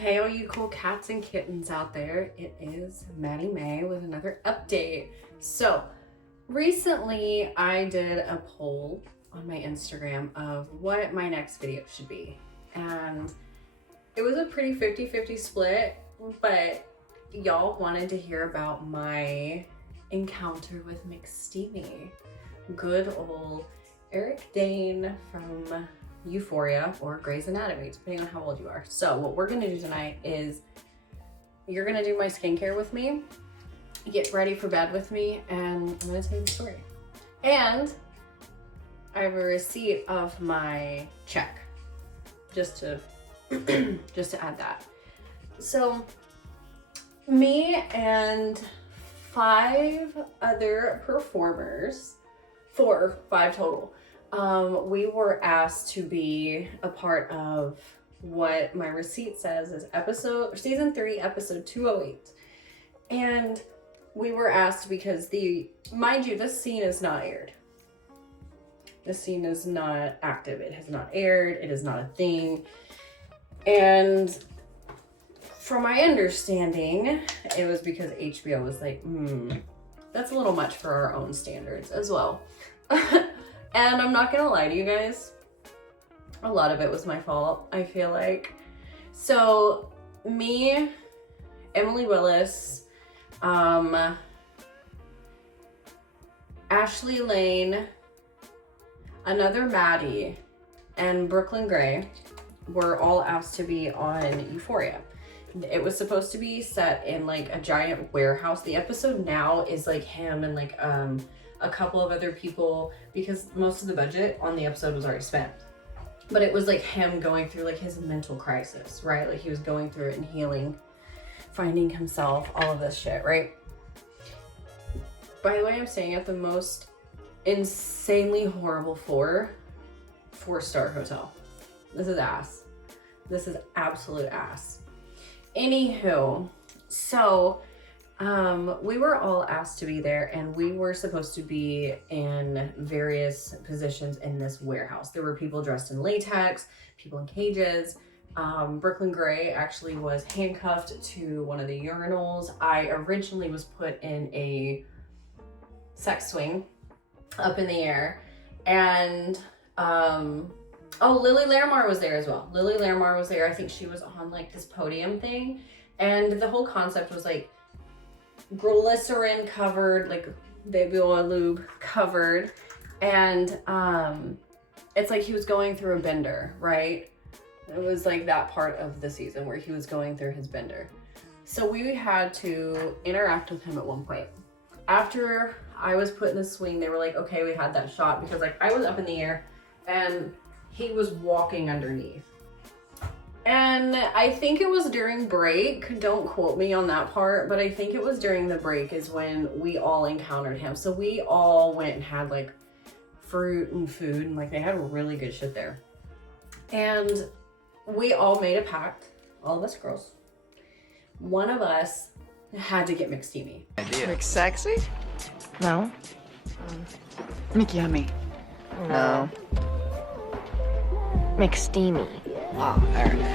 Hey all you cool cats and kittens out there, it is Maddie May with another update. So recently I did a poll on my Instagram of what my next video should be, and it was a pretty 50-50 split, but y'all wanted to hear about my encounter with McSteamy, good old Eric Dane from Euphoria or Grey's Anatomy, depending on how old you are. So what we're gonna do tonight is you're gonna do my skincare with me, get ready for bed with me, and I'm gonna tell you the story. And I have a receipt of my check, just to add that. So me and 5 other performers, 5 total, we were asked to be a part of what my receipt says is season 3, episode 208. And we were asked because mind you, this scene is not aired. This scene is not active. It has not aired. It is not a thing. And from my understanding, it was because HBO was like, that's a little much for our own standards as well. And I'm not gonna lie to you guys, a lot of it was my fault, I feel like. So me, Emily Willis, Ashley Lane, another Maddie, and Brooklyn Gray were all asked to be on Euphoria. It was supposed to be set in like a giant warehouse. The episode now is like him and like a couple of other people, because most of the budget on the episode was already spent. But it was like him going through like his mental crisis, right? Like he was going through it and healing, finding himself, all of this shit, right? By the way, I'm staying at the most insanely horrible 4-star hotel. This is ass. This is absolute ass. Anywho, so we were all asked to be there, and we were supposed to be in various positions in this warehouse. There were people dressed in latex, people in cages. Brooklyn Gray actually was handcuffed to one of the urinals. I originally was put in a sex swing up in the air, and Lily Larimar was there as well. Lily Larimar was there. I think she was on like this podium thing, and the whole concept was like glycerin covered, like baby oil lube covered, and it's like he was going through a bender, right? It was like that part of the season where he was going through his bender. So we had to interact with him at one point. After I was put in the swing, they were like, okay, we had that shot, because like I was up in the air and he was walking underneath. And I think it was during break, don't quote me on that part, but I think it was during the break is when we all encountered him. So we all went and had like fruit and food, and like they had really good shit there. And we all made a pact, all of us girls. One of us had to get McSteamy. McSexy? No. McYummy? No. McSteamy. Oh, there it is.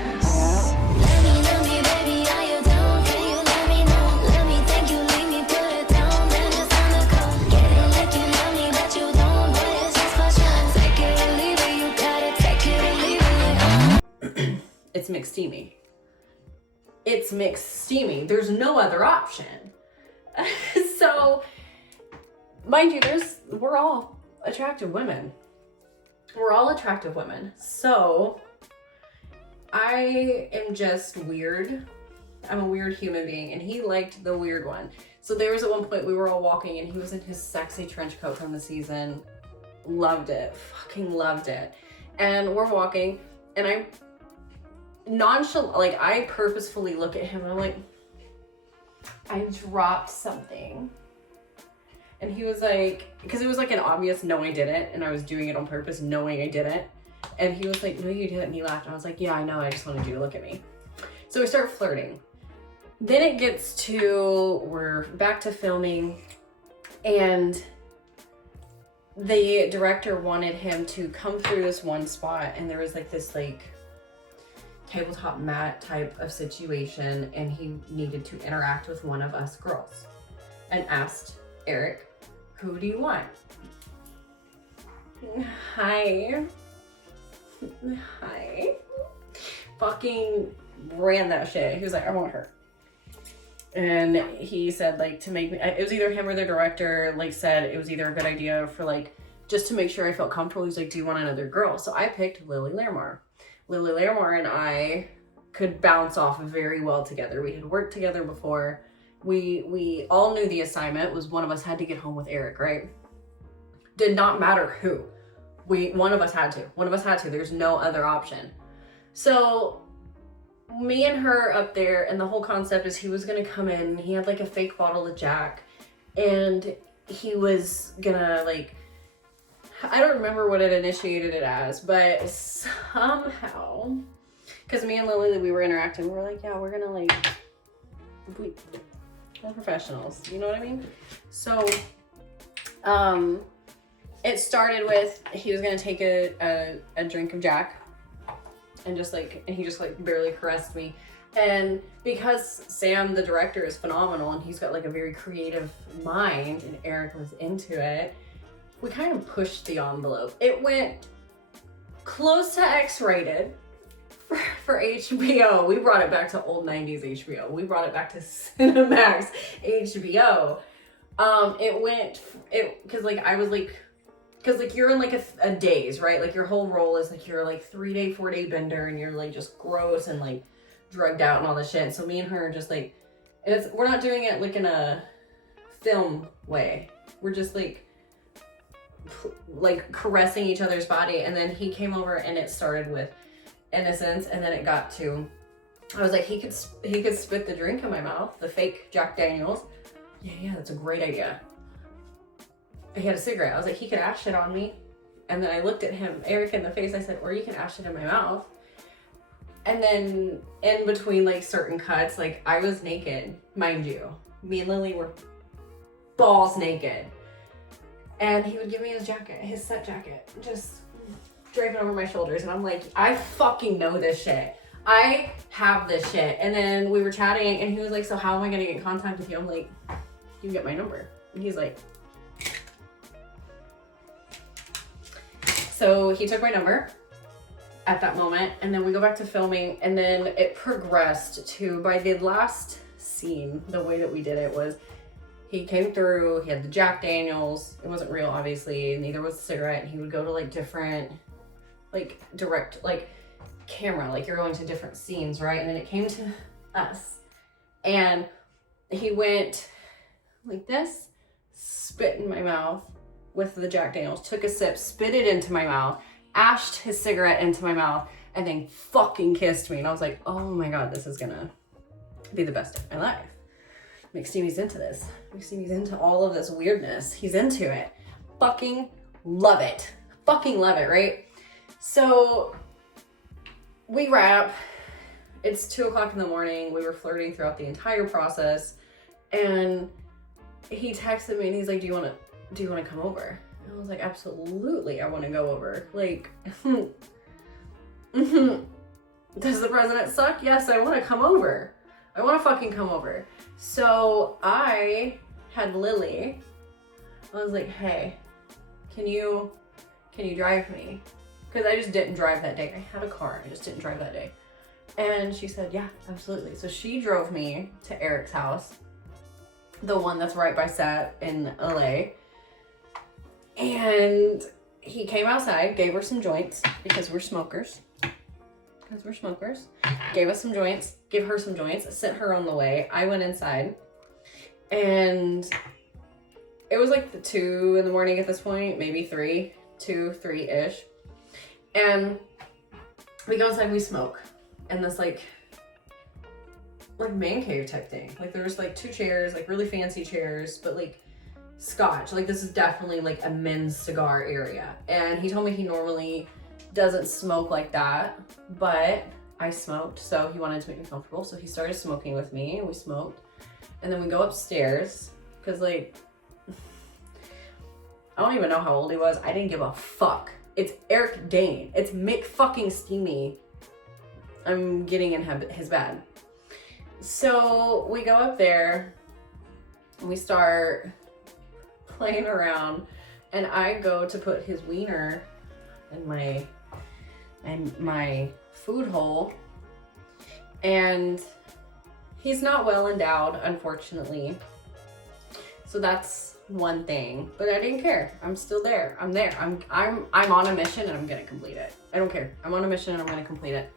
It's McSteamy. It's McSteamy. There's no other option. So, mind you, we're all attractive women. We're all attractive women. So, I am just weird. I'm a weird human being, and he liked the weird one. So there was at one point we were all walking, and he was in his sexy trench coat from the season. Loved it. Fucking loved it. And we're walking, and I nonchalant, like I purposefully look at him, and I'm like, I dropped something. And he was like, because it was like an obvious no, I didn't, and I was doing it on purpose knowing I didn't. And he was like, no, you didn't. And he laughed. And I was like, yeah, I know. I just wanted you to look at me. So we start flirting. Then it gets to, we're back to filming, and the director wanted him to come through this one spot, and there was like this like tabletop mat type of situation, and he needed to interact with one of us girls and asked Eric, who do you want? Hi. Fucking ran that shit. He was like, I want her. And he said, like, to make me, it was either him or the director, like, said it was either a good idea for, like, just to make sure I felt comfortable. He was like, do you want another girl? So I picked Lily Larimar. Lily Larimar and I could bounce off very well together. We had worked together before. We all knew the assignment was one of us had to get home with Eric, right? Did not matter who. One of us had to. There's no other option. So me and her up there, and the whole concept is he was gonna come in, he had like a fake bottle of Jack, and he was gonna, like, I don't remember what it initiated it as, but somehow, because me and Lily, we were interacting, we were like, yeah, we're gonna, like, we're professionals, you know what I mean? So, it started with, he was gonna take a drink of Jack, and he just barely caressed me. And because Sam, the director, is phenomenal, and he's got like a very creative mind, and Eric was into it, we kind of pushed the envelope. It went close to X-rated for HBO. We brought it back to old 90s HBO. We brought it back to Cinemax HBO. Because like you're in like a daze, right? Like your whole role is like you're like 3-day, 4-day bender, and you're like just gross and like drugged out and all this shit. So me and her are just like, we're not doing it like in a film way. We're just like caressing each other's body. And then he came over, and it started with innocence, and then it got to, I was like, he could spit the drink in my mouth, the fake Jack Daniels. Yeah, that's a great idea. He had a cigarette. I was like, he could ash it on me. And then I looked at him, Eric, in the face. I said, or you can ash it in my mouth. And then in between like certain cuts, like I was naked, mind you. Me and Lily were balls naked. And he would give me his jacket, his set jacket, just draping over my shoulders. And I'm like, I fucking know this shit. I have this shit. And then we were chatting, and he was like, so how am I gonna get in contact with you? I'm like, you can get my number. And he's like, so he took my number at that moment, and then we go back to filming, and then it progressed to, by the last scene, the way that we did it was, he came through, he had the Jack Daniels, it wasn't real obviously, neither was the cigarette, and he would go to like different, like direct, like camera, like you're going to different scenes, right? And then it came to us, and he went like this, spit in my mouth with the Jack Daniels, took a sip, spit it into my mouth, ashed his cigarette into my mouth, and then fucking kissed me. And I was like, oh my God, this is gonna be the best of my life. McSteamy's into this. McSteamy's into all of this weirdness. He's into it. Fucking love it. Fucking love it, right? So we wrap. It's 2:00 in the morning. We were flirting throughout the entire process. And he texted me and he's like, do you want to come over? And I was like, absolutely, I want to go over. Like, does the president suck? Yes, I want to come over. I want to fucking come over. So I had Lily. I was like, hey, can you drive me? Because I just didn't drive that day. I had a car, I just didn't drive that day. And she said, yeah, absolutely. So she drove me to Eric's house, the one that's right by set in LA. And he came outside, gave her some joints because we're smokers. Gave us some joints, gave her some joints, sent her on the way. I went inside, and it was like 2 in the morning at this point, maybe 3-ish. And we go inside, we smoke. And this like man cave type thing. Like there's like 2 chairs, like really fancy chairs, but like scotch. Like this is definitely like a men's cigar area. And he told me he normally doesn't smoke like that, but I smoked, so he wanted to make me comfortable. So he started smoking with me, and we smoked. And then we go upstairs, because like, I don't even know how old he was. I didn't give a fuck. It's Eric Dane. It's McSteamy. I'm getting in his bed. So we go up there and we start playing around, and I go to put his wiener in my food hole, and he's not well endowed, unfortunately. So that's one thing, but I didn't care. I'm still there. I'm there. I'm on a mission and I'm gonna complete it. I don't care. I'm on a mission and I'm gonna complete it.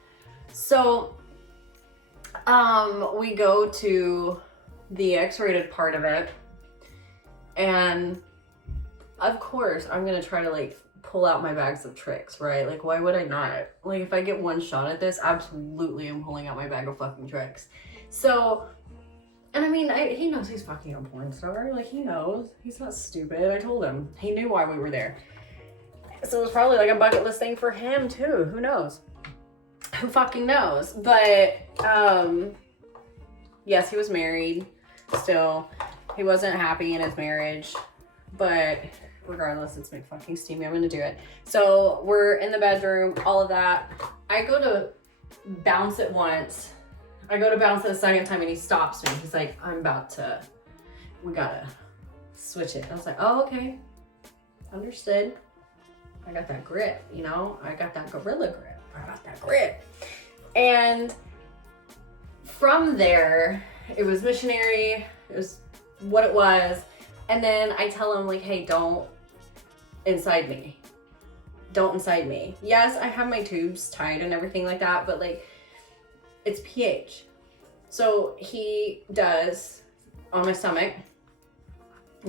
So we go to the X-rated part of it, and of course I'm gonna try to like pull out my bags of tricks, right? Like, why would I not? Like, if I get one shot at this, absolutely I'm pulling out my bag of fucking tricks. So, and I mean, he knows he's fucking a porn star. Like, he knows. He's not stupid. I told him. He knew why we were there. So it was probably like a bucket list thing for him too. Who knows? Who fucking knows? But, yes, he was married still. He wasn't happy in his marriage, but regardless, it's McSteamy. I'm gonna do it. So we're in the bedroom, all of that. I go to bounce it once. I go to bounce it a second time and he stops me. He's like, we gotta switch it. I was like, oh, okay. Understood. I got that grip, you know? I got that gorilla grip. I got that grip. And from there, it was missionary. It was what it was. And then I tell him, like, hey, don't inside me. Don't inside me. Yes, I have my tubes tied and everything like that, but like, it's pH. So he does on my stomach,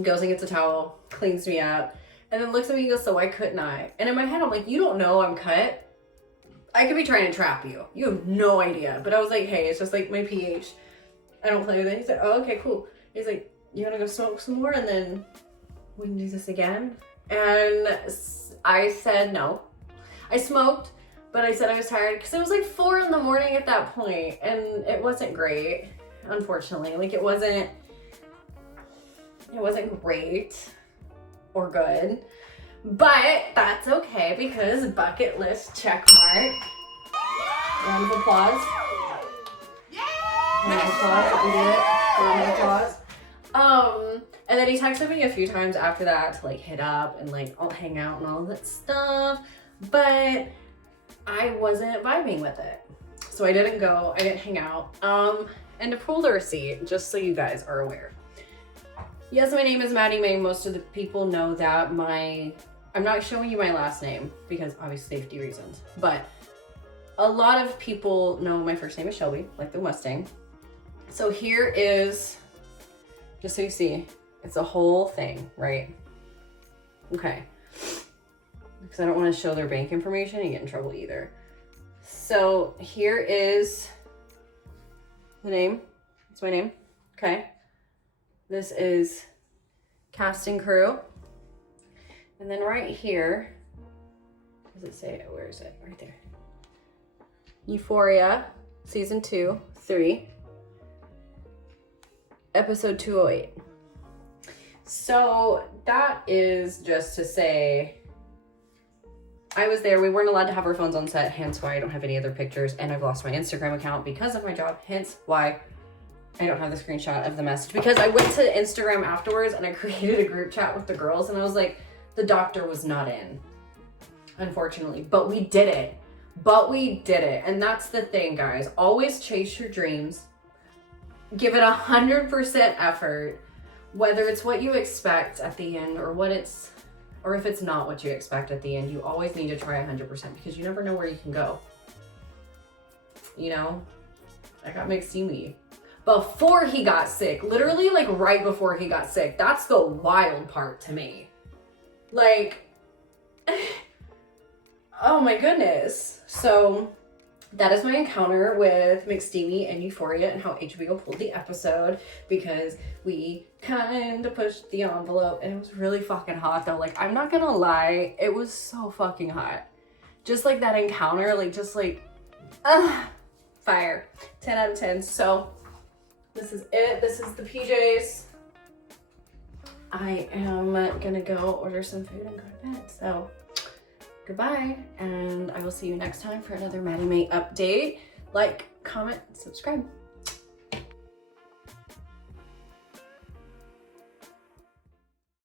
goes and gets a towel, cleans me up, and then looks at me and goes, so why couldn't I? And in my head, I'm like, you don't know I'm cut. I could be trying to trap you. You have no idea. But I was like, hey, it's just like my pH. I don't play with it. He said, oh, okay, cool. He's like, you wanna go smoke some more and then we can do this again? And I said no. I smoked, but I said I was tired because it was like 4 a.m. at that point, and it wasn't great, unfortunately. Like, it wasn't great or good, but that's okay because bucket list check mark. Round of applause. Round of applause. We did it. Round of applause. And then he texted me a few times after that to like hit up and like I'll hang out and all that stuff, but I wasn't vibing with it. So I didn't go, I didn't hang out. And to pull the receipt, just so you guys are aware. Yes, my name is Maddie May. Most of the people know that. I'm not showing you my last name because obviously safety reasons, but a lot of people know my first name is Shelby, like the Mustang. So here is, just so you see, it's a whole thing, right? Okay. Because I don't want to show their bank information and get in trouble either. So here is the name. It's my name. Okay. This is casting crew. And then right here, does it say, where is it? Right there. Euphoria, season 2, 3. Episode 208. So that is just to say, I was there. We weren't allowed to have our phones on set, hence why I don't have any other pictures, and I've lost my Instagram account because of my job, hence why I don't have the screenshot of the message. Because I went to Instagram afterwards and I created a group chat with the girls and I was like, the doctor was not in, unfortunately, but we did it. And that's the thing, guys. Always chase your dreams. Give it 100% effort, whether it's what you expect at the end or if it's not what you expect at the end. You always need to try 100% because you never know where you can go. You know, I got McSteamy before he got sick, literally like right before he got sick. That's the wild part to me. Like, oh my goodness. So that is my encounter with McSteamy and Euphoria and how HBO pulled the episode because we kind of pushed the envelope and it was really fucking hot though. Like, I'm not gonna lie, it was so fucking hot. Just like that encounter, like just like, fire. 10 out of 10. So this is it. This is the PJs. I am gonna go order some food and go to bed. So goodbye, and I will see you next time for another Maddie May update. Like, comment, subscribe.